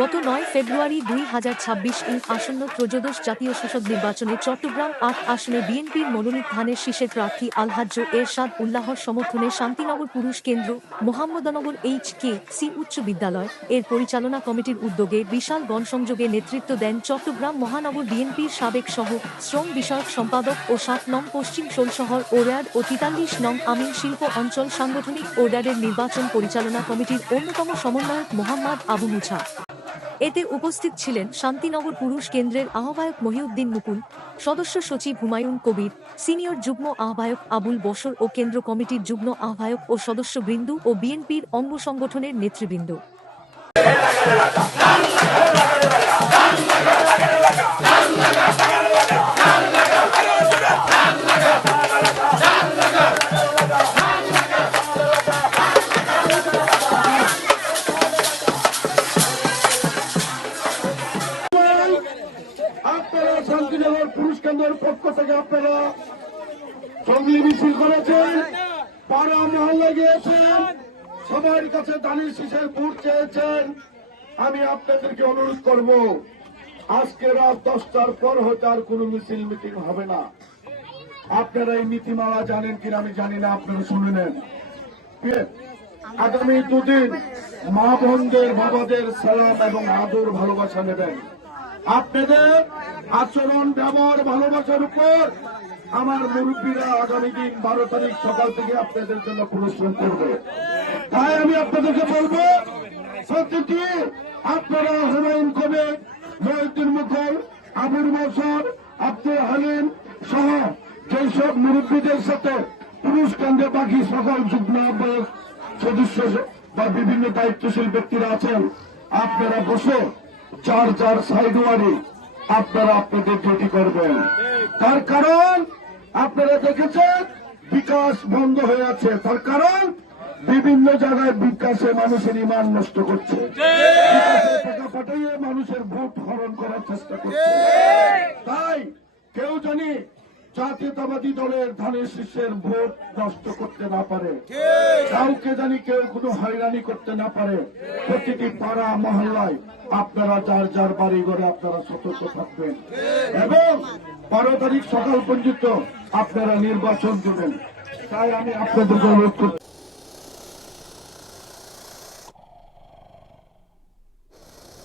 গত 9 ফেব্রুয়ারি 2026 আসন্ন ত্রয়োদশ জাতীয় সংসদ নির্বাচনে চট্টগ্রাম ৮ আসনে বিএনপির মনোনীত ধানের শীষের প্রার্থী আলহাজ্জ এরশাদ উল্লাহর সমর্থনে শান্তিনগর পুরুষ কেন্দ্র, মোহাম্মদনগর HKC উচ্চ বিদ্যালয় এর পরিচালনা কমিটির উদ্যোগে বিশাল গণসংযোগে নেতৃত্ব দেন চট্টগ্রাম মহানগর বিএনপির সাবেক সহ শ্রম বিষয়ক সম্পাদক ও ৭ নং পশ্চিম শোলশহর ওয়ার্ড ও ৪৩ নং আমিন শিল্প অঞ্চল সাংগঠনিক ওয়ার্ডের নির্বাচন পরিচালনা কমিটির অন্যতম সমন্বয়ক মোহাম্মদ আবু মুছা। এতে উপস্থিত ছিলেন শান্তিনগর পুরুষ কেন্দ্রের আহ্বায়ক মহিউদ্দিন মুকুল, সদস্য সচিব হুমায়ুন কবির, সিনিয়র যুগ্ম আহ্বায়ক আবুল বশর ও কেন্দ্র কমিটির যুগ্ম আহ্বায়ক ও সদস্যবৃন্দ ও বিএনপির অঙ্গ সংগঠনের নেতৃবৃন্দ। আপনারা শান্তিনগর পুরুষ কেন্দ্রের পক্ষ থেকে আপনারা জঙ্গি মিছিল করেছেন, পাড়া মহল্লা গিয়েছেন, সবার কাছে ধানের শীষের ভোট চেয়েছেন। আমি আপনাদেরকে অনুরোধ করব, আজকে রাত 10টার পর হয়তো আর কোনো মিছিল মিটিং হবে না। আপনারা এই নীতিমালা জানেন কিনা আমি জানি না, আপনারা শুনে নেন। আগামী দুদিন মা বোনদের, বাবাদের সালাম এবং আদর ভালোবাসা নেবেন। আপনাদের আচরণ, ব্যবহার, ভালোবাসার উপর আমার মুরব্বীরা আগামী দিন 12 তারিখ সকাল থেকে আপনাদের জন্য পরিশ্রম করবে। তাই আমি আপনাদেরকে বলবো, প্রতিটি আপনারা হুমায়ুন কবির, মহিউদ্দিন মুকুল, আবুল বশর, আব্দুল হালিম সহ যেসব মুরব্বীদের সাথে পুরুষ কেন্দ্রে বাকি সকল যুগ্ম আহ্বায়ক সদস্য বা বিভিন্ন দায়িত্বশীল ব্যক্তিরা আছেন, আপনারা বসে যার যার সাইড ওয়ারি আপনারা আপনাদের ডিউটি করবেন। তার কারণ আপনারা দেখেছেন বিকাশ বন্ধ হয়ে আছে, তার কারণ বিভিন্ন জায়গায় বিকাশে মানুষের ইমান নষ্ট করছে, টাকা পাঠিয়ে মানুষের ভোট হরণ করার চেষ্টা করছে। তাই কেউ জানি জাতীয়তাবাদী দলের ধানের শীষের ভোট নষ্ট করতে না পারে, কাউকে জানি কেউ কোনো হয়রানি করতে না পারে। প্রতিটি পাড়া মহল্লায় আপনারা যার যার বাড়ি ঘরে আপনারা সতর্ক থাকবেন এবং 12 তারিখ সকাল পর্যন্ত আপনারা নির্বাচন দেবেন। তাই আমি আপনাদেরকে অনুরোধ করছি।